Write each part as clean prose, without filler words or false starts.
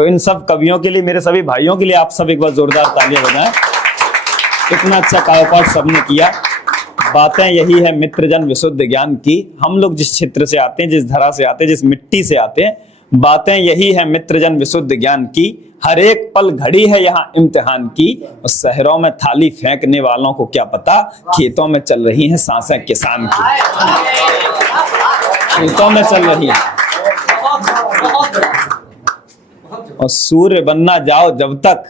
तो इन सब कवियों के लिए, मेरे सभी भाइयों के लिए आप सब एक बार जोरदार तालियां बजाएं। इतना अच्छा काव्यपाठ सबने किया। बातें यही है मित्रजन विशुद्ध ज्ञान की। हम लोग जिस क्षेत्र से आते हैं, जिस धरा से आते हैं, जिस मिट्टी से आते हैं, बातें यही है मित्रजन विशुद्ध ज्ञान की। हर एक पल घड़ी है यहाँ इम्तिहान की। और शहरों में थाली फेंकने वालों को क्या पता, खेतों में चल रही हैं सांसें किसान की। खेतों में चल रही है। और सूर्य बनना जाओ जब तक,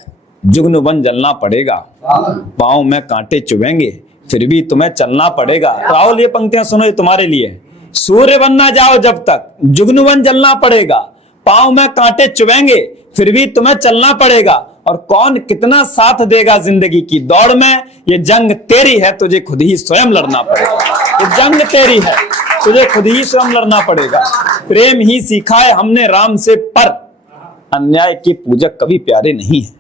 जुगनू बन जलना पड़ेगा। पाँव में कांटे चुभेंगे फिर भी तुम्हें चलना पड़ेगा। राहुल, ये पंक्तियां सुनो, ये तुम्हारे लिए। सूर्य बनना जाओ जब तक, जुगनू बन जलना पड़ेगा। पाँव में कांटे चुभेंगे फिर भी तुम्हें चलना पड़ेगा। और कौन कितना साथ देगा जिंदगी की दौड़ में, ये जंग तेरी है, तुझे खुद ही स्वयं लड़ना पड़ेगा। ये जंग तेरी है, तुझे खुद ही स्वयं लड़ना पड़ेगा। प्रेम ही सीखा है हमने राम से, पर अन्याय के पूजक कभी प्यारे नहीं है।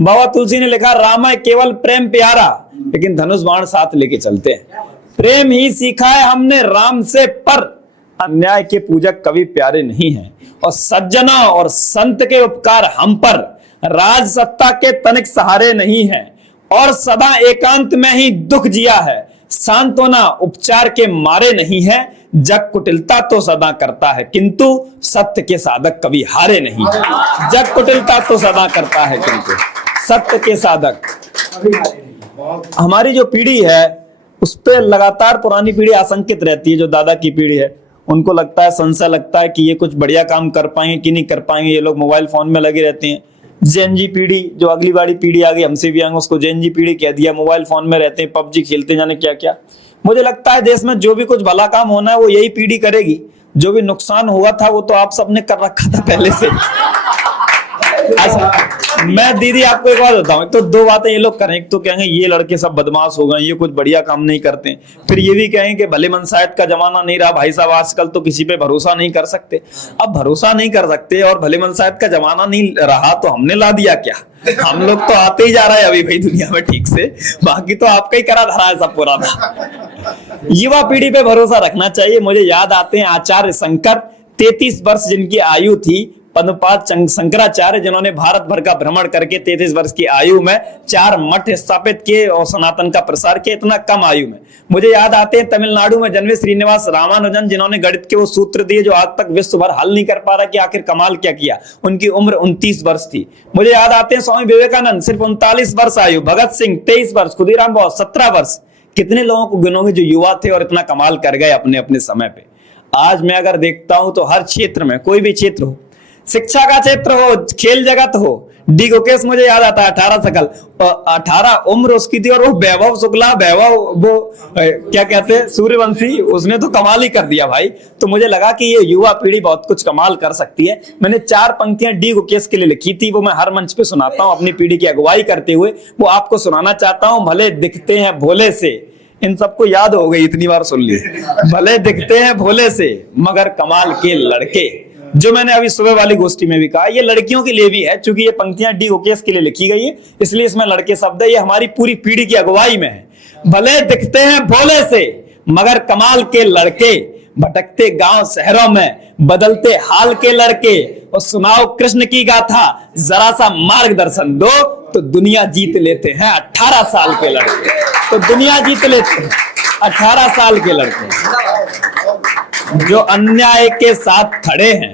बाबा तुलसी ने लिखा, राम है केवल प्रेम प्यारा, लेकिन धनुष बाण साथ लेके चलते हैं। प्रेम ही सीखा है हमने राम से, पर अन्याय के पूजक कभी प्यारे नहीं हैं। और सज्जना और संत के उपकार हम पर, राज सत्ता के तनिक सहारे नहीं हैं। और सदा एकांत में ही दुख जिया है, सांत्वना उपचार के मारे नहीं है। जग कुटिलता तो सदा करता है, किंतु सत्य के साधक कभी हारे नहीं है। जग कुटिलता तो सदा करता है, किंतु सत्य के साधक। हमारी जो पीढ़ी है उस पर लगातार पुरानी पीढ़ी आशंकित रहती है। जो दादा की पीढ़ी है उनको लगता है, संशय लगता है कि ये कुछ बढ़िया काम कर पाएंगे कि नहीं कर पाएंगे। ये लोग मोबाइल फोन में लगे रहते हैं। जेनजी पीढ़ी, जो अगली बारी पीढ़ी आ गई, हमसे भी आएंगे, उसको जेनजी पीढ़ी कह दिया। मोबाइल फोन में रहते हैं, पबजी खेलते, जाने क्या क्या। मुझे लगता है देश में जो भी कुछ भला काम होना है वो यही पीढ़ी करेगी। जो भी नुकसान हुआ था वो तो आप सबने कर रखा था पहले से। अच्छा, मैं दीदी आपको एक बात बताऊं, तो दो बातें ये लोग करें। एक तो कहेंगे ये लड़के सब बदमाश हो गए, ये कुछ बढ़िया काम नहीं करते। फिर ये भी कहेंगे कि भले मनसायत का जमाना नहीं रहा भाई साहब, आजकल तो किसी पे भरोसा नहीं कर सकते। अब भरोसा नहीं कर सकते और भले मनसायत का जमाना नहीं रहा तो हमने ला दिया क्या? हम लोग तो आते ही जा रहा है अभी भाई दुनिया में ठीक से, बाकी तो आपका ही करा धरा है सब पुराना। युवा पीढ़ी पे भरोसा रखना चाहिए। मुझे याद आते हैं आचार्य शंकर, 33 वर्ष जिनकी आयु थी, पद्मपाद शंकराचार्य, जिन्होंने भारत भर का भ्रमण करके 33 वर्ष की आयु में 4 मठ स्थापित किए और सनातन का प्रसार किया, इतना कम आयु में। मुझे याद आते हैं तमिलनाडु में जन्मे श्रीनिवास रामानुजन, जिन्होंने गणित के वो सूत्र दिए जो आज तक विश्व भर हल नहीं कर पा रहा कि आखिर कमाल क्या किया। उनकी उम्र 29 वर्ष थी। मुझे याद आते हैं स्वामी विवेकानंद, सिर्फ 39 वर्ष आयु। भगत सिंह 23 वर्ष, खुदीराम बोस 17 वर्ष। कितने लोगों को गिनोगे जो युवा थे और इतना कमाल कर गए अपने अपने समय पे। आज मैं अगर देखता हूं तो हर क्षेत्र में, कोई भी क्षेत्र हो, शिक्षा का क्षेत्र हो, खेल जगत हो, डी गोकेश मुझे याद आता है 18 सकल, 18 उम्र उसकी थी। और वो वैभव शुक्ला, वैभव वो क्या कहते हैं सूर्यवंशी, उसने तो कमाल ही कर दिया भाई। तो मुझे लगा कि ये युवा पीढ़ी बहुत कुछ कमाल कर सकती है। मैंने 4 पंक्तियां डी गोकेश के लिए लिखी थी, वो मैं हर मंच पे सुनाता हूं अपनी पीढ़ी की अगुवाई करते हुए। वो आपको सुनाना चाहता हूं। भले दिखते हैं भोले से, इन सबको याद हो गई, इतनी बार सुन ली। भले दिखते हैं भोले से मगर कमाल के लड़के, जो मैंने अभी सुबह वाली गोष्ठी में भी कहा, ये लड़कियों के लिए भी है। चूंकि ये पंक्तियां डी गोकेश के लिए लिखी गई है इसलिए इसमें लड़के शब्द है। ये हमारी पूरी पीढ़ी की अगुवाई में है। भले दिखते हैं भोले से मगर कमाल के लड़के, भटकते गांव शहरों में बदलते हाल के लड़के। और सुनाओ कृष्ण की गाथा, जरा सा मार्गदर्शन दो तो दुनिया जीत लेते हैं 18 साल के लड़के। तो दुनिया जीत लेते हैं 18 साल के लड़के। जो अन्याय के साथ खड़े हैं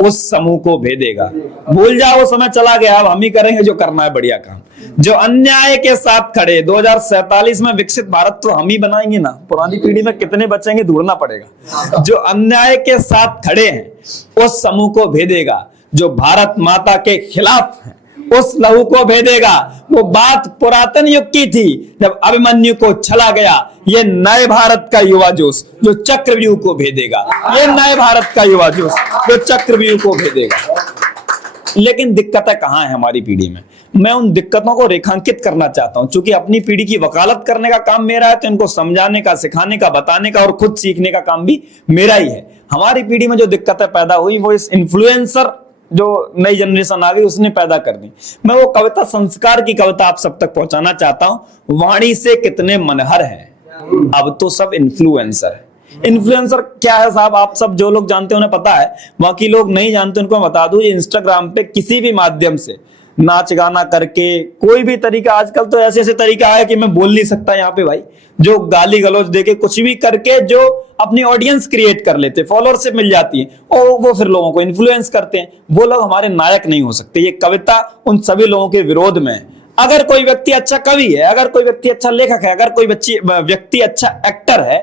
उस समूह को भेदेगा। भूल जाओ वो समय चला गया, अब हम ही करेंगे जो करना है बढ़िया काम। जो अन्याय के साथ खड़े, 2047 में विकसित भारत तो हम ही बनाएंगे ना, पुरानी पीढ़ी में कितने बचेंगे ढूंढना पड़ेगा। जो अन्याय के साथ खड़े हैं उस समूह को भेदेगा। जो भारत माता के खिलाफ है उस लहू को भेदेगा। वो बात पुरातन युग की थी जब अभिमन्यु को चला गया। ये नए भारत का युवा जोश जो चक्रव्यूह को भेदेगा। ये नए भारत का युवा जोश जो चक्रव्यूह को भेदेगा। लेकिन दिक्कतें कहां है हमारी पीढ़ी में? मैं उन दिक्कतों को रेखांकित करना चाहता हूं। चूंकि अपनी पीढ़ी की वकालत करने का काम मेरा है तो इनको समझाने का, सिखाने का, बताने का और खुद सीखने का काम भी मेरा ही है। हमारी पीढ़ी में जो दिक्कतें पैदा हुई वो इस इन्फ्लुएंसर जो नई जनरेशन आ गई उसने पैदा कर दी। मैं वो कविता संस्कार की कविता आप सब तक पहुंचाना चाहता हूं। वाणी से कितने मनहर हैं, अब तो सब इन्फ्लुएंसर है। इन्फ्लुएंसर क्या है साहब, आप सब जो लोग जानते हैं उन्हें पता है, बाकी लोग नहीं जानते उनको मैं बता दूं, ये इंस्टाग्राम पे किसी भी माध्यम से नाच गाना करके कोई भी तरीका, आजकल तो ऐसे ऐसे तरीका है कि मैं बोल नहीं सकता यहाँ पे भाई, जो गाली गलौज देके कुछ भी करके जो अपनी ऑडियंस क्रिएट कर लेते, फॉलोअरशिप मिल जाती है और वो फिर लोगों को इन्फ्लुएंस करते हैं। वो लोग हमारे नायक नहीं हो सकते। ये कविता उन सभी लोगों के विरोध में है। अगर कोई व्यक्ति अच्छा कवि है, अगर कोई व्यक्ति अच्छा लेखक है, अगर कोई व्यक्ति अच्छा एक्टर है,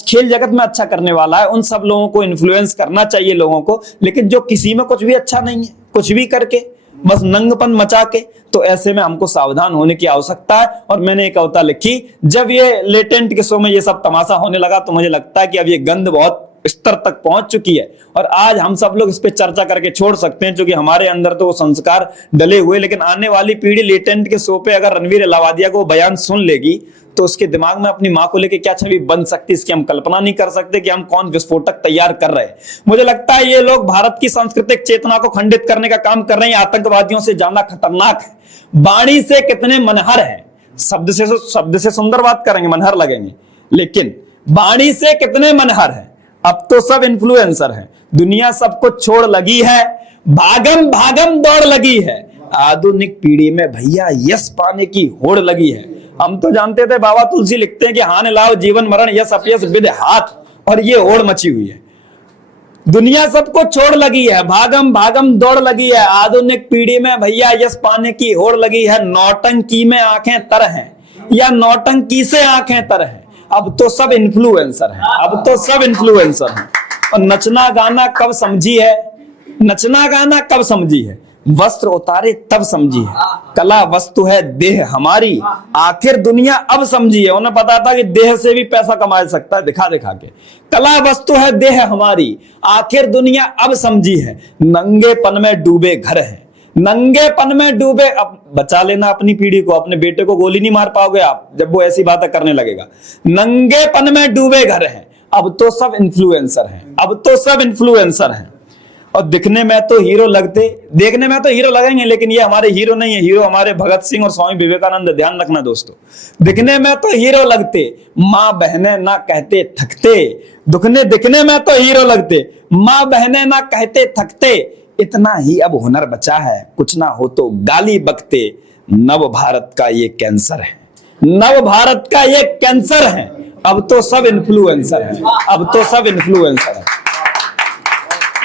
खेल जगत में अच्छा करने वाला है, उन सब लोगों को इन्फ्लुएंस करना चाहिए लोगों को। लेकिन जो किसी में कुछ भी अच्छा नहीं है, कुछ भी करके बस नंगपन मचा के, तो ऐसे में हमको सावधान होने की आवश्यकता है। और मैंने एक कविता लिखी, जब ये लेटेंट के शो में ये सब तमाशा होने लगा तो मुझे लगता है कि अब ये गंद बहुत स्तर तक पहुंच चुकी है और आज हम सब लोग इस पे चर्चा करके छोड़ सकते हैं, क्योंकि हमारे अंदर तो वो संस्कार डले हुए। लेकिन आने वाली पीढ़ी लेटेंट के शो पे अगर रणवीर अलावादिया को बयान सुन लेगी तो उसके दिमाग में अपनी मां को लेके क्या छवि बन सकती है, इसकी हम कल्पना नहीं कर सकते कि हम कौन विस्फोटक तैयार कर रहे हैं। मुझे लगता है ये लोग भारत की सांस्कृतिक चेतना को खंडित करने का काम कर रहे हैं। आतंकवादियों से ज्यादा खतरनाक है। वाणी से कितने मनहर हैं, शब्द से सुंदर बात करेंगे, मनहर लगेंगे, लेकिन वाणी से कितने मनहर हैं। अब तो सब इन्फ्लुएंसर हैं, दुनिया सबको छोड़ लगी है, भागम भागम दौड़ लगी है। आधुनिक पीढ़ी में भैया यश पाने की होड़ लगी है। हम तो जानते थे, बाबा तुलसी लिखते हैं कि हान लाओ जीवन मरण यश अपयश विद हाथ, और ये होड़ मची हुई है। दुनिया सबको छोड़ लगी है, भागम भागम दौड़ लगी है। आधुनिक पीढ़ी में भैया यश पाने की होड़ लगी है। नौटंकी में आंखें तर हैं या नौटंकी से आंखें तर हैं। अब तो सब इन्फ्लुएंसर हैं, अब तो सब इन्फ्लुएंसर हैं। और नचना गाना कब समझी है, नचना गाना कब समझी है, वस्त्र उतारे तब समझी है। कला वस्तु है देह हमारी, आखिर दुनिया अब समझी है। उन्हें पता था कि देह से भी पैसा कमा सकता है दिखा दिखा के। कला वस्तु है देह हमारी, आखिर दुनिया अब समझी है। नंगेपन में डूबे घर है, नंगेपन में डूबे। अब बचा लेना अपनी पीढ़ी को, अपने बेटे को गोली नहीं मार पाओगे आप जब वो ऐसी बातें करने लगेगा। नंगेपन में डूबे घर हैं, अब तो सब इन्फ्लुएंसर हैं, अब तो सब इन्फ्लुएंसर हैं। और दिखने में तो हीरो लगते, देखने में तो हीरो लगेंगे, लेकिन ये हमारे हीरो नहीं है। हीरो हमारे भगत सिंह और स्वामी विवेकानंद, ध्यान रखना दोस्तों। दिखने में तो हीरो लगते, माँ बहने ना कहते थकते। दिखने में तो हीरो लगते, माँ बहने ना कहते थकते। इतना ही अब हुनर बचा है, कुछ ना हो तो गाली बकते। नव भारत का ये कैंसर है, नव भारत का ये कैंसर है। अब तो सब इन्फ्लुएंसर है, अब तो सब इन्फ्लुएंसर है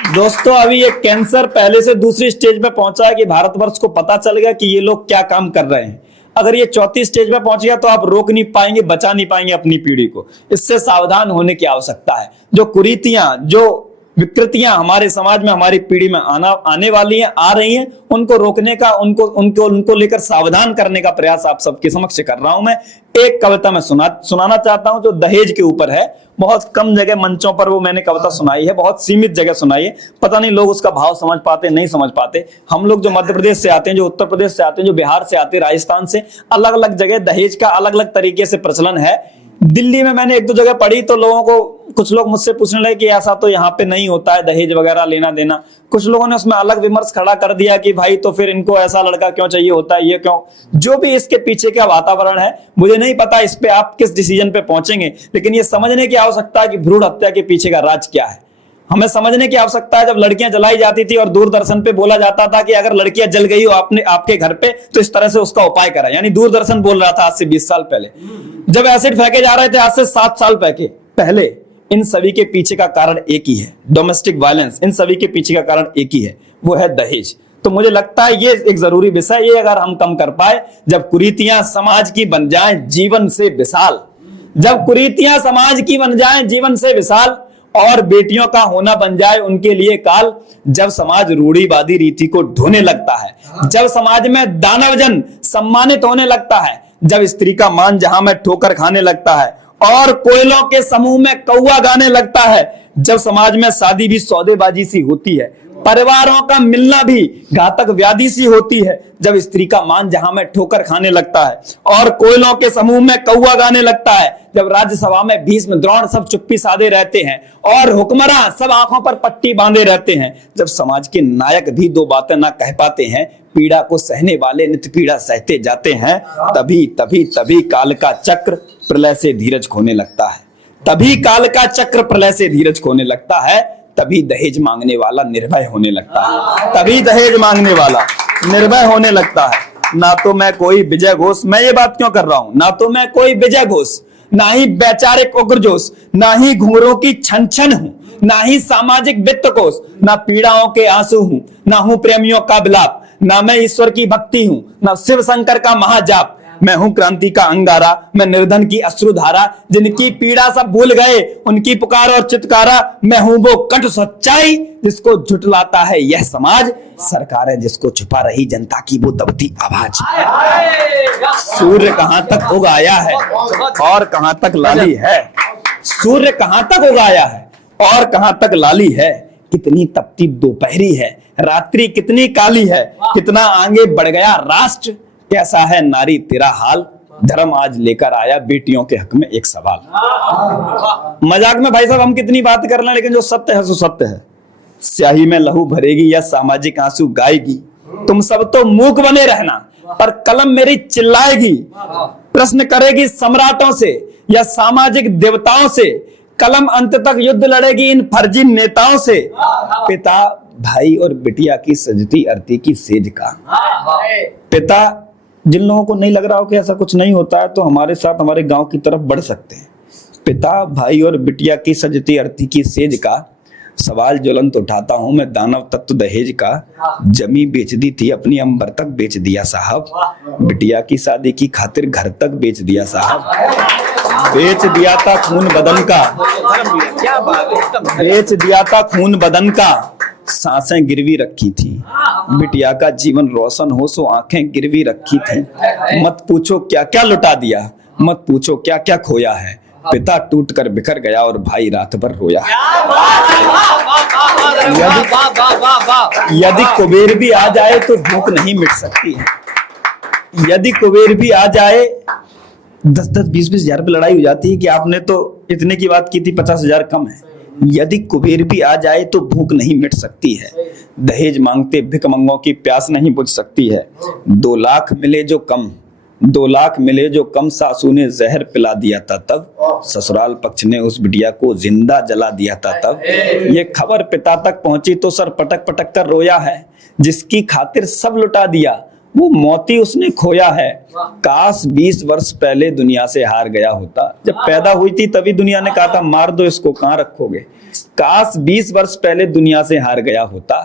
दोस्तों। अभी ये कैंसर पहले से दूसरी स्टेज पे पहुंचा है कि भारतवर्ष को पता चल गया कि ये लोग क्या काम कर रहे हैं। अगर ये चौथी स्टेज पे पहुंच गया तो आप रोक नहीं पाएंगे, बचा नहीं पाएंगे अपनी पीढ़ी को। इससे सावधान होने की आवश्यकता है। जो कुरीतियां, जो विकृतियां हमारे समाज में, हमारी पीढ़ी में आने वाली हैं, आ रही हैं, उनको रोकने का, उनको लेकर सावधान करने का प्रयास आप सबके समक्ष कर रहा हूं मैं। एक कविता मैं सुनाना चाहता हूं जो दहेज के ऊपर है। बहुत कम जगह मंचों पर वो मैंने कविता सुनाई है, बहुत सीमित जगह सुनाई है। पता नहीं लोग उसका भाव समझ पाते नहीं समझ पाते। हम लोग जो मध्य प्रदेश से आते हैं, जो उत्तर प्रदेश से आते हैं, जो बिहार से आते हैं, राजस्थान से, अलग अलग जगह दहेज का अलग अलग तरीके से प्रचलन है। दिल्ली में मैंने एक दो जगह पढ़ी तो लोगों को, कुछ लोग मुझसे पूछने लगे कि ऐसा तो यहाँ पे नहीं होता है, दहेज वगैरह लेना देना। कुछ लोगों ने उसमें अलग विमर्श खड़ा कर दिया कि भाई तो फिर इनको ऐसा लड़का क्यों चाहिए होता है, ये क्यों। जो भी इसके पीछे का वातावरण है मुझे नहीं पता, इस पे आप किस डिसीजन पे पहुंचेंगे, लेकिन ये समझने की आवश्यकता है कि भ्रूण हत्या के पीछे का राज क्या है। हमें समझने की आवश्यकता है। जब लड़कियां जलाई जाती थी और दूरदर्शन पे बोला जाता था कि अगर लड़कियां जल गई हो आपके घर पे तो इस तरह से उसका उपाय करा, यानी दूरदर्शन बोल रहा था आज से 20 साल पहले। जब एसिड फेंके जा रहे थे आज से 7 साल पहले, इन सभी के पीछे का कारण एक ही है, डोमेस्टिक वायलेंस। इन सभी के पीछे का कारण एक ही है, वो है दहेज। तो मुझे लगता है ये एक जरूरी विषय, ये अगर हम कम कर पाए, जब कुरीतियां समाज की बन जाएं जीवन से विशाल, जब कुरीतियां समाज की बन जाएं जीवन से विशाल, और बेटियों का होना बन जाए उनके लिए काल, जब समाज रूढ़िवादी रीति को ढोने लगता है, जब समाज में दानवजन सम्मानित होने लगता है, जब स्त्री का मान जहां में ठोकर खाने लगता है और कोयलों के समूह में कौवा गाने लगता है, जब समाज में शादी भी सौदेबाजी सी होती है, परिवारों का मिलना भी घातक व्याधि सी होती है, जब स्त्री का मान जहां में ठोकर खाने लगता है और कोयलों के समूह में कौवा गाने लगता है, जब राज्यसभा में भीष्म द्रोण सब चुप्पी साधे रहते हैं और हुक्मरान सब आंखों पर पट्टी बांधे रहते हैं, जब समाज के नायक भी दो बातें ना कह पाते हैं, पीड़ा को सहने वाले नित्य पीड़ा सहते जाते हैं, तभी काल का चक्र प्रलय से धीरज खोने लगता है। तभी काल का चक्र प्रलय से धीरज खोने लगता है, तभी दहेज मांगने वाला निर्भय होने लगता है, तभी दहेज मांगने वाला निर्भय होने लगता है। ना तो मैं कोई विजय घोष, मैं ये बात क्यों कर रहा हूं, ना तो मैं कोई विजय घोष, ना ही वैचारिक उग्रजोश, ना ही घुंघरों की छन छन हूं, ना ही सामाजिक वित्त कोष, ना पीड़ाओं के आंसू हूं, ना हूं प्रेमियों का विलाप, ना मैं ईश्वर की भक्ति हूं, ना शिव शंकर का महाजाप। मैं हूं क्रांति का अंगारा, मैं निर्धन की अश्रुधारा, जिनकी पीड़ा सब भूल गए उनकी पुकार और चित्कारा। मैं हूं वो कटु सच्चाई जिसको झुठलाता है यह समाज, सरकार है जिसको छुपा रही जनता की वो दबती आवाज। सूर्य कहां तक उगाया है और कहां तक लाली है, सूर्य कहां तक उगाया है और कहां तक लाली है। कितनी तपती दोपहरी है, रात्रि कितनी काली है, कितना आगे बढ़ गया राष्ट्र, कैसा है नारी तेरा हाल। धर्म आज लेकर आया बेटियों के हक में एक सवाल। मजाक में भाई साहब हम कितनी बात कर रहे हैं, लेकिन जो सत्य है सो सत्य है। स्याही में लहू भरेगी या सामाजिक आंसू गाएगी, तुम सब तो मूक बने रहना, पर कलम मेरी चिल्लाएगी। प्रश्न करेगी सम्राटों से या सामाजिक देवताओं से, कलम अंत तक युद्ध लड़ेगी इन फर्जी नेताओं से। पिता भाई और बिटिया की सजती अरती की सेज का। पिता, जिन लोगों को नहीं लग रहा हो कि ऐसा कुछ नहीं होता है, तो हमारे साथ हमारे गांव की तरफ बढ़ सकते हैं। पिता भाई और बिटिया की सजती अरती की सेज का सवाल ज्वलंत उठाता हूं मैं दानव तत्व दहेज का। जमी बेच दी थी अपनी अंबर तक बेच दिया साहब, बिटिया की शादी की खातिर घर तक बेच दिया साहब। बेच दिया था खून बदन का, बेच दिया था खून बदन का, सांसें गिरवी रखी थी। बिटिया का जीवन रोशन हो सो आंखें गिरवी रखी थी। मत पूछो क्या क्या लुटा दिया, मत पूछो क्या क्या खोया है। पिता टूट कर बिखर गया और भाई रात भर रोया। यदि कुबेर भी आ जाए तो भूख नहीं मिट सकती है। यदि कुबेर भी आ जाए, 10-10, 20-20 हजार पे लड़ाई हो जाती है कि आपने तो इतने की बात की थी, 50,000 कम है। यदि कुबेर भी आ जाए तो भूख नहीं मिट सकती है। दहेज मांगते भिखमंगों की प्यास नहीं बुझ सकती है। 2 लाख मिले जो कम, 2 लाख मिले जो कम, सासू ने जहर पिला दिया था तब, ससुराल पक्ष ने उस बिटिया को जिंदा जला दिया था तब। ये खबर पिता तक पहुंची तो सर पटक पटक कर रोया है। जिसकी खातिर सब लुटा दिया वो मोती उसने खोया है। काश 20 वर्ष पहले दुनिया से हार गया होता। जब पैदा हुई थी तभी दुनिया ने कहा था मार दो इसको, कहां रखोगे। काश 20 वर्ष पहले दुनिया से हार गया होता।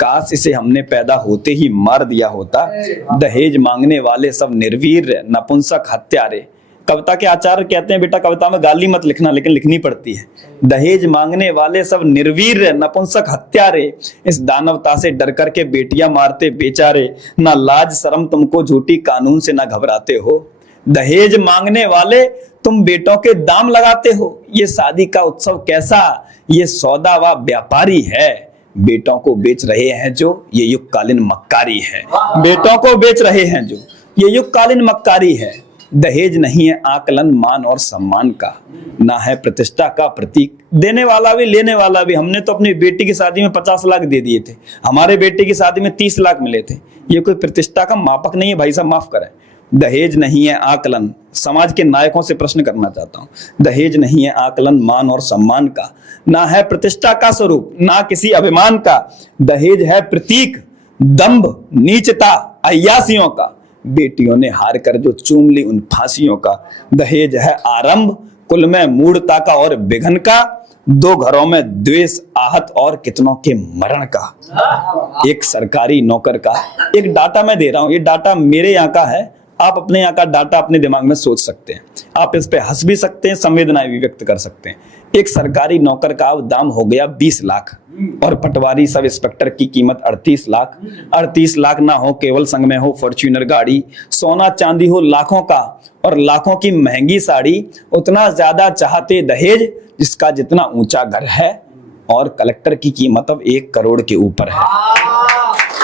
काश इसे हमने पैदा होते ही मार दिया होता। दहेज मांगने वाले सब निर्वीर नपुंसक हत्यारे। कविता के आचार्य कहते हैं बेटा कविता में गाली मत लिखना, लेकिन लिखनी पड़ती है। दहेज मांगने वाले सब निर्वीर नपुंसक हत्यारे, इस दानवता से डर करके बेटियां मारते बेचारे। ना लाज शर्म तुमको झूठी कानून से ना घबराते हो। दहेज मांगने वाले तुम बेटों के दाम लगाते हो। ये शादी का उत्सव कैसा, ये सौदा व व्यापारी है। बेटों को बेच रहे हैं जो, ये युगकालीन मक्कारी है। बेटों को बेच रहे हैं जो, ये युगकालीन मक्कारी है। दहेज नहीं है आकलन मान और सम्मान का, ना है प्रतिष्ठा का प्रतीक। देने वाला भी लेने वाला भी। हमने तो अपनी बेटी की शादी में 50 लाख दे दिए थे, हमारे बेटे की शादी में 30 लाख मिले थे। ये कोई प्रतिष्ठा का मापक नहीं है भाई साहब, माफ करें। दहेज नहीं है आकलन, समाज के नायकों से प्रश्न करना चाहता हूं। दहेज नहीं है आकलन मान और सम्मान का, ना है प्रतिष्ठा का स्वरूप, ना किसी अभिमान का। दहेज है प्रतीक दंभ नीचता अय्यासियों का। बेटियों ने हार कर जो चूम ली उन फांसियों का। दहेज है आरंभ कुल में मूढ़ता का और विघन का। 2 घरों में द्वेष आहत और कितनों के मरण का। एक सरकारी नौकर का एक डाटा मैं दे रहा हूं, ये डाटा मेरे यहाँ का है। आप अपने यहाँ का डाटा अपने दिमाग में सोच सकते हैं, आप इस पे हंस भी सकते हैं, संवेदनाएं भी व्यक्त कर सकते हैं। एक सरकारी नौकर का दाम हो गया 20 लाख और पटवारी सब इंस्पेक्टर की कीमत 38 लाख। 38 लाख ना हो केवल संग में हो फॉर्च्यूनर गाड़ी, सोना चांदी हो लाखों का और लाखों की महंगी साड़ी। उतना ज्यादा चाहते दहेज जिसका जितना ऊंचा घर है, और कलेक्टर की कीमत अब 1 करोड़ के ऊपर है।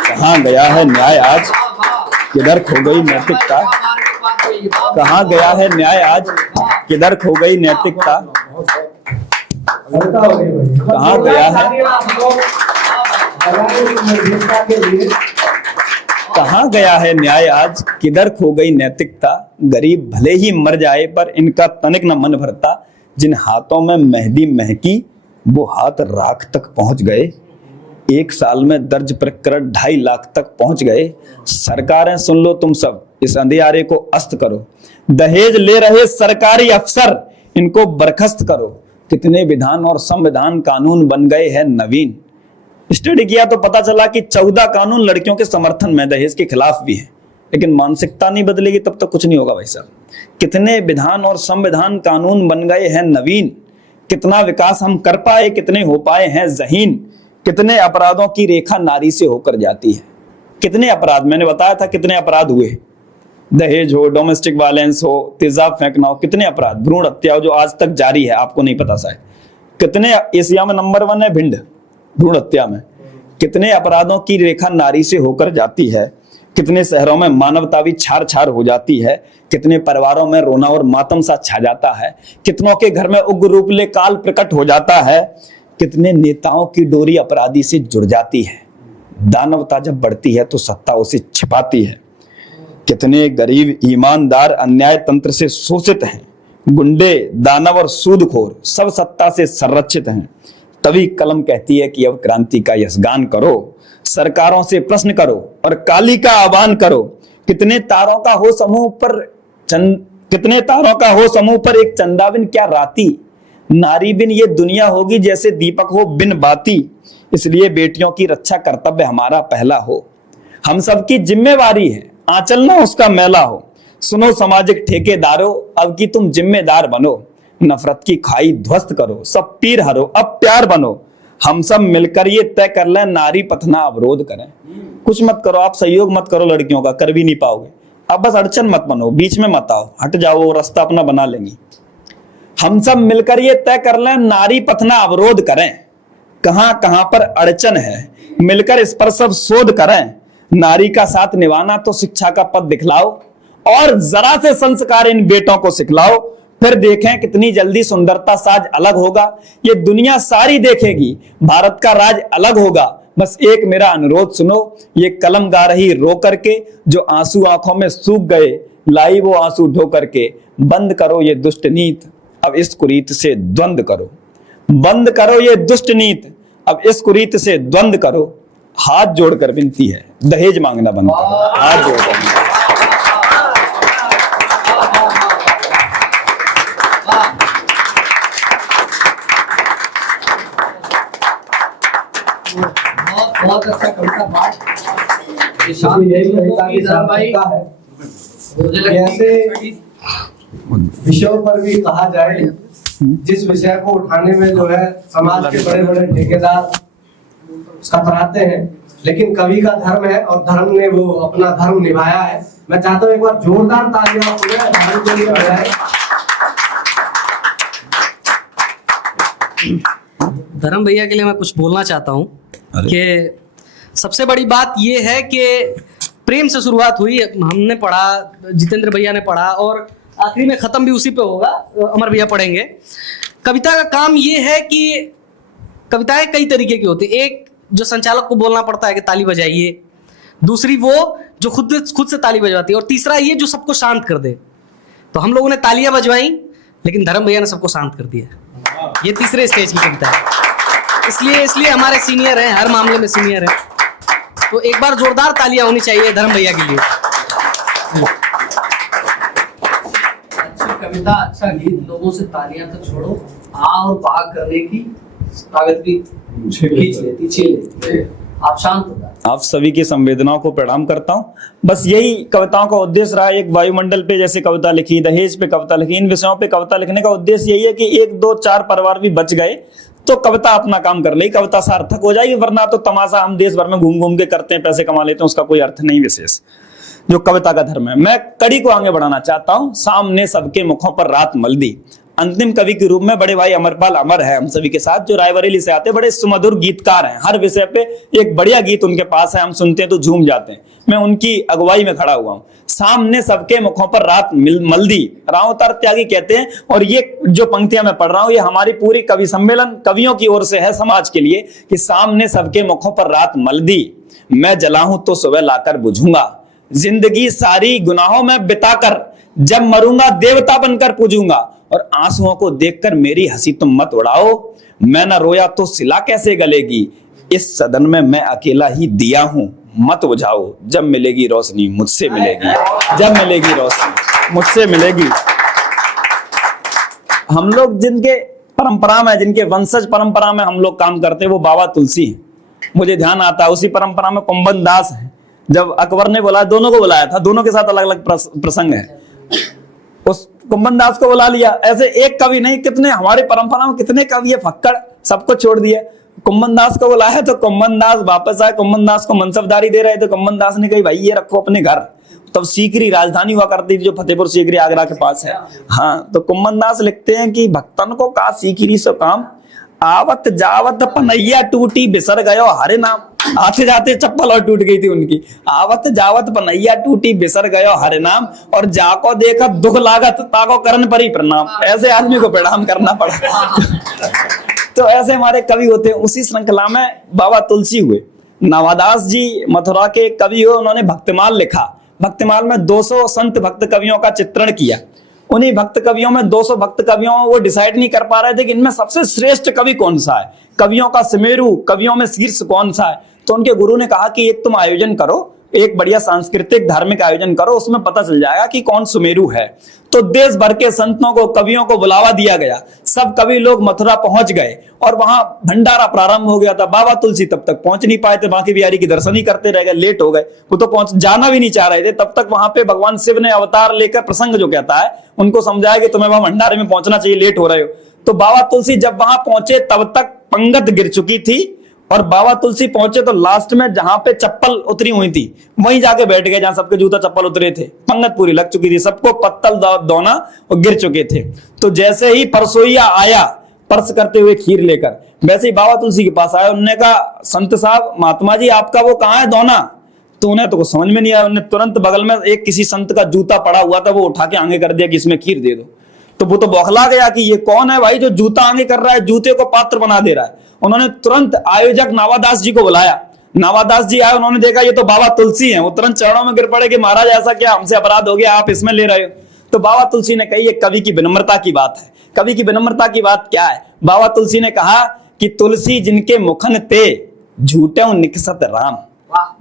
कहां गया है न्याय आज, किधर खो गई नैतिकता। कहां गया है न्याय आज, किधर खो गई नैतिकता। कहां गया है, कहां गया है न्याय आज, किधर खो गई नैतिकता। गरीब भले ही मर जाए पर इनका तनिक न मन भरता। जिन हाथों में मेहंदी महकी वो हाथ राख तक पहुंच गए। 1 साल में दर्ज प्रकरण 2.5 लाख तक पहुंच गए। सरकारें सुन लो तुम सब, इस अंधियारे को अस्त करो। दहेज ले रहे सरकारी अफसर, इनको बर्खास्त करो। कितने विधान और संविधान कानून बन गए हैं नवीन। स्टडी किया तो पता चला कि 14 कानून लड़कियों के समर्थन में, दहेज के खिलाफ भी है। लेकिन मानसिकता नहीं बदलेगी तब तक कुछ नहीं होगा भाई साहब। कितने विधान और संविधान कानून बन गए हैं नवीन। कितना विकास हम कर पाए, कितने हो पाए हैं ज़हीन। कितने अपराधों की रेखा नारी से होकर जाती है। कितने अपराध, मैंने बताया था कितने अपराध हुए। दहेज हो, डोमेस्टिक वायलेंस हो, तेजाब फेंकना हो, कितने अपराध, भ्रूण हत्या हो जो आज तक जारी है, आपको नहीं पता शायद। कितने, एशिया में नंबर 1 है भिंड भ्रूण हत्या में। कितने अपराधों की रेखा नारी से होकर जाती है। कितने शहरों में मानवता भी छार छार हो जाती है। कितने परिवारों में रोना और मातम सा छा जाता है। कितनों के घर में उग्र रूप ले काल प्रकट हो जाता है। कितने नेताओं की डोरी अपराधी से जुड़ जाती है। दानवता जब बढ़ती है तो सत्ता उसे छिपाती है। कितने गरीब ईमानदार अन्याय तंत्र से शोषित हैं। गुंडे, दानव और सूदखोर सब सत्ता से संरक्षित हैं। तभी कलम कहती है कि अब क्रांति का यशगान करो। सरकारों से प्रश्न करो और काली का आह्वान करो। कितने तारों का हो समूह पर कितने तारों का हो समूह पर एक चंदा बिन क्या राती। नारी बिन ये दुनिया होगी जैसे दीपक हो बिन बाती। इसलिए बेटियों की रक्षा कर्तव्य हमारा पहला हो। हम सबकी जिम्मेवारी है, आंचल ना उसका मैला हो। सुनो सामाजिक ठेकेदारों, अब की तुम जिम्मेदार बनो। नफरत की खाई ध्वस्त करो, सब पीर हरो, अब प्यार बनो। हम सब मिलकर ये तय कर लें, नारी पथना अवरोध करें। कुछ मत करो, आप सहयोग मत करो लड़कियों का, कर भी नहीं पाओगे। अब बस अड़चन मत बनो, बीच में मत आओ, हट जाओ, वो रास्ता अपना बना लेंगी। हम सब मिलकर ये तय कर लें, नारी पथना अवरोध करें। कहां कहां पर अड़चन है, मिलकर इस पर सब शोध करें। नारी का साथ निभाना तो शिक्षा का पद दिखलाओ और जरा से संस्कार इन बेटों को सिखलाओ। फिर देखें कितनी जल्दी सुंदरता साज अलग होगा। ये दुनिया सारी देखेगी, भारत का राज अलग होगा। बस एक मेरा अनुरोध सुनो, ये कलम गा रही रो करके, जो आंसू आंखों में सूख गए, लाई वो आंसू ढो करके। बंद करो ये दुष्ट नीत, अब इस कुरीत से द्वंद करो। बंद करो ये दुष्ट नीत, अब इस कुरीत से द्वंद करो। हाथ जोड़कर विनती है, दहेज मांगना बंद करो। हाथ जोड़कर। बहुत अच्छा कविता पाठ ऐसे विषयों पर भी कहा जाए जिस विषय को उठाने में जो है समाज के बड़े बड़े ठेकेदार कतराते हैं, लेकिन कवि का धर्म है और धर्म ने वो अपना धर्म निभाया है। मैं चाहता हूँ एक बार जोरदार तालियां पूरे धर्म के लिए बजाएं। धर्म भैया के लिए मैं कुछ बोलना चाहता हूँ कि सबसे बड़ी बात ये है कि प्रेम से शुरुआत हुई, हमने पढ़ा, जितेंद्र भैया ने पढ़ा और आखिरी में खत्म भी उसी पे होगा, अमर भैया पढ़ेंगे। कविता का काम ये है कि कविताएं कई तरीके की होती है। एक जो संचालक को बोलना पड़ता है कि ताली बजाइए, दूसरी वो जो खुद से ताली बजवाती है, और तीसरा ये जो सबको शांत कर दे। तो हम लोगों ने तालियां बजवाई, लेकिन धर्म भैया ने सबको शांत कर दिया। ये तीसरे स्टेज की कविता है, इसलिए हमारे सीनियर हैं, हर मामले में सीनियर हैं। तो एक बार जोरदार तालियां होनी चाहिए धर्म भैया के लिए। अच्छी कविता, अच्छा गीत, लोगों से तालियां तो छोड़ो, आ और भाग करने की ताकत भी खींच लेती, छीन लेती। आप शांत हो जाए। आप सभी की संवेदनाओं को प्रणाम करता हूं। बस यही कविताओं का उद्देश्य रहा है। एक वायुमंडल पे जैसे कविता लिखी, दहेज पे कविता लिखी, इन विषयों पे कविता लिखने का उद्देश्य यही है कि 1, 2, 4 परिवार भी बच गए तो कविता अपना काम कर ले, कविता सार्थक हो जाएगी। वरना तो तमाशा हम देश भर में घूम घूम के करते हैं, पैसे कमा लेते हैं, उसका कोई अर्थ नहीं विशेष। जो कविता का धर्म है, मैं कड़ी को आगे बढ़ाना चाहता हूं। सामने सबके मुखों पर रात मल्दी, अंतिम कवि के रूप में बड़े भाई अमरपाल अमर है हम सभी के साथ, जो रायबरेली से आते, बड़े सुमधुर गीतकार हैं। हर विषय पे एक बढ़िया गीत उनके पास है, हम सुनते हैं तो झूम जाते हैं। मैं उनकी अगुवाई में खड़ा हुआ हूं। सामने सबके मुखों पर रात मल्दी, रावतार त्यागी कहते हैं। और ये जो पंक्तियां मैं पढ़ रहा हूं, ये हमारी पूरी कवि सम्मेलन कवियों की ओर से है समाज के लिए, कि सामने सबके मुखों पर रात मल्दी, मैं जला हूं तो सुबह लाकर बुझूंगा, जिंदगी सारी गुनाहों में बिताकर जब मरूंगा देवता बनकर पूजूंगा, और आंसुओं को देखकर मेरी हंसी तुम मत उड़ाओ। मैं न रोया तो सिला कैसे गलेगी, इस सदन में मैं अकेला ही दिया हूं, मत बुझाओ। जब मिलेगी रोशनी मुझसे मिलेगी, जब मिलेगी रोशनी मुझसे मिलेगी। हम लोग जिनके परंपरा में, जिनके वंशज परंपरा में हम लोग काम करते हैं, वो बाबा तुलसी हैं। मुझे ध्यान आता है उसी परंपरा में कुंभन दास है। जब अकबर ने बुलाया, दोनों को बुलाया था, दोनों के साथ अलग अलग प्रसंग है। उस कुंभन दास को बुला लिया। ऐसे एक कवि नहीं, कितने हमारे परंपरा में कितने कवि है फक्कड़, सबको छोड़ दिया। कुंभन दास को बुलाया तो कुंभन दास वापस आए। कुंभन दास को मनसबदारी दे रहे थे। कुंभन दास ने कही भाई ये रखो अपने घर। तब सीकरी राजधानी हुआ करती थी, जो फतेहपुर सीकरी आगरा के पास है। हाँ, तो कुंभन दास लिखते हैं कि भक्तन को का सीकरी सो काम, आवत जावत पनैया टूटी बिसर गयो हरे नाम। आते जाते चप्पल और टूट गई थी उनकी। आवत जावत पनैया टूटी बिसर गयो हरे नाम, और जाको देखत दुख लागत ताको करन परी प्रणाम। ऐसे आदमी को प्रणाम करना पड़ा। तो ऐसे हमारे कवि होते हैं। उसी श्रृंखला में बाबा तुलसी हुए। नवादास जी मथुरा के कवि हुए, उन्होंने भक्तिमाल लिखा। भक्तिमाल में 200 संत भक्त कवियों का चित्रण किया। उन्हीं भक्त कवियों में 200 भक्त कवियों में वो डिसाइड नहीं कर पा रहे थे कि इनमें सबसे श्रेष्ठ कवि कौन सा है, कवियों का सुमेरु, कवियों में शीर्ष कौन सा है। तो उनके गुरु ने कहा कि एक तुम आयोजन करो, एक बढ़िया सांस्कृतिक धार्मिक आयोजन करो, उसमें पता चल जाएगा कि कौन सुमेरु है। तो देश भर के संतों को, कवियों को बुलावा दिया गया। सब कवि लोग मथुरा पहुंच गए और वहां भंडारा प्रारंभ हो गया था। बाबा तुलसी तब तक पहुंच नहीं पाए थे, बाकी बिहारी की दर्शन ही करते रह गए, लेट हो गए। वो तो जाना भी नहीं चाह रहे थे। तब तक वहां पे भगवान शिव ने अवतार लेकर, प्रसंग जो कहता है, उनको समझाया कि तुम्हें वहां भंडारे में पहुंचना चाहिए, लेट हो रहे हो। तो बाबा तुलसी जब वहां पहुंचे तब तक पंगत गिर चुकी थी, और बाबा तुलसी पहुंचे तो लास्ट में जहां पे चप्पल उतरी हुई थी वहीं जाके बैठ गए, जहां सबके जूता चप्पल उतरे थे। पंगत पूरी लग चुकी थी, सबको पत्तल दौना और गिर चुके थे। तो जैसे ही परसोईया आया पर्स करते हुए खीर लेकर, वैसे ही बाबा तुलसी के पास आया। उन्होंने कहा संत साहब, महात्मा जी आपका वो कहाँ है दौना? तो उन्हें तो कुछ समझ में नहीं आया। उन्हें तुरंत बगल में एक किसी संत का जूता पड़ा हुआ था, वो उठा के आगे कर दिया कि इसमें खीर दे दो। तो वो तो बौखला गया कि ये कौन है भाई जो जूता आगे कर रहा है, जूते को पात्र बना दे रहा है। उन्होंने तुरंत आयोजक नावादास जी को बुलाया। नावादास जी आए, उन्होंने देखा ये तो बाबा तुलसी हैं। वो तुरंत चरणों में गिर पड़े कि महाराज ऐसा क्या, हमसे अपराध हो गया, आप इसमें ले रहे हो। तो बाबा तुलसी ने कही ये कवि की विनम्रता की बात है। कवि की विनम्रता की बात क्या है? बाबा तुलसी ने कहा कि तुलसी जिनके मुखन ते झूठे निकसत राम,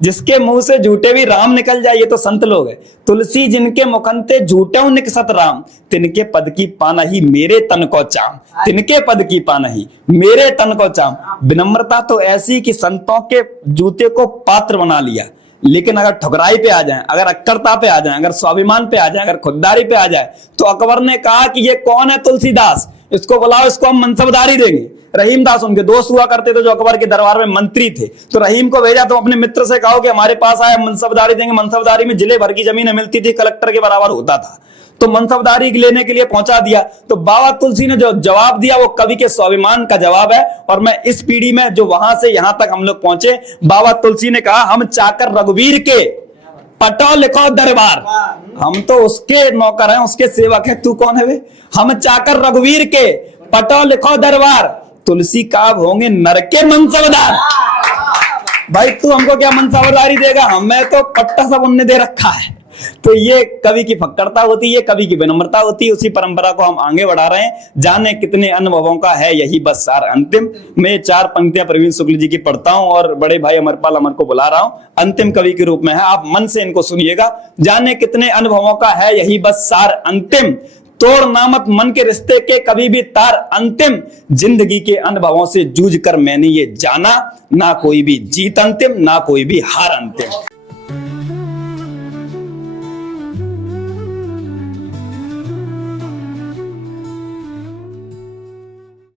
जिसके मुंह से झूठे भी राम निकल जाए, ये तो संत लोग है। तुलसी जिनके मुखन ते झूठे निकसत राम, तिनके पद की पानही मेरे तन को चाम। तिनके पद की पानही मेरे तन को चाम। विनम्रता तो ऐसी कि संतों के जूते को पात्र बना लिया, लेकिन अगर ठुकराई पे आ जाए, अगर अक्करता पे आ जाए, अगर स्वाभिमान पे आ जाए, अगर खुददारी पे आ जाए, तो अकबर ने कहा कि ये कौन है तुलसीदास, इसको बुलाओ, इसको हम मनसबदारी देंगे। रहीम दास उनके दोस्त हुआ करते थे, जो अकबर के दरबार में मंत्री थे। तो रहीम को भेजा, तो अपने मित्र से कहो कि हमारे पास आए, मनसबदारी देंगे। मनसबदारी में जिले भर की जमीन मिलती थी, कलेक्टर के बराबर होता था। तो मनसबदारी लेने के लिए पहुंचा दिया। तो बाबा तुलसी ने जो जवाब दिया वो कवि के स्वाभिमान का जवाब है। और मैं इस पीढ़ी में जो वहां से यहां तक हम लोग पहुंचे, बाबा तुलसी ने कहा हम चाकर रघुवीर के पटो लिखो दरबार। हम तो उसके नौकर हैं, उसके सेवक हैं, तू कौन है वे? हम चाकर रघुवीर के पटो लिखो दरबार, तुलसी काब होंगे नर के मनसबदार। भाई तू हमको क्या मनसबदारी देगा? हमें तो पट्टा सब उनने दे रखा है। तो ये कवि की फक्कड़ता होती है, कवि की विनम्रता होती है। उसी परंपरा को हम आगे बढ़ा रहे हैं। जाने कितने अनुभवों का है यही बस सार अंतिम। मैं 4 पंक्तियां प्रवीण शुक्ल जी की पढ़ता हूं और बड़े भाई अमरपाल अमर को बुला रहा हूं। अंतिम कवि के रूप में है, आप मन से इनको सुनिएगा। जाने कितने अनुभवों का है यही बस सार अंतिम, तोड़ नामत मन के रिश्ते के कभी भी तार अंतिम। जिंदगी के अनुभवों से जूझ कर मैंने ये जाना, ना कोई भी जीत अंतिम, ना कोई भी हार अंतिम।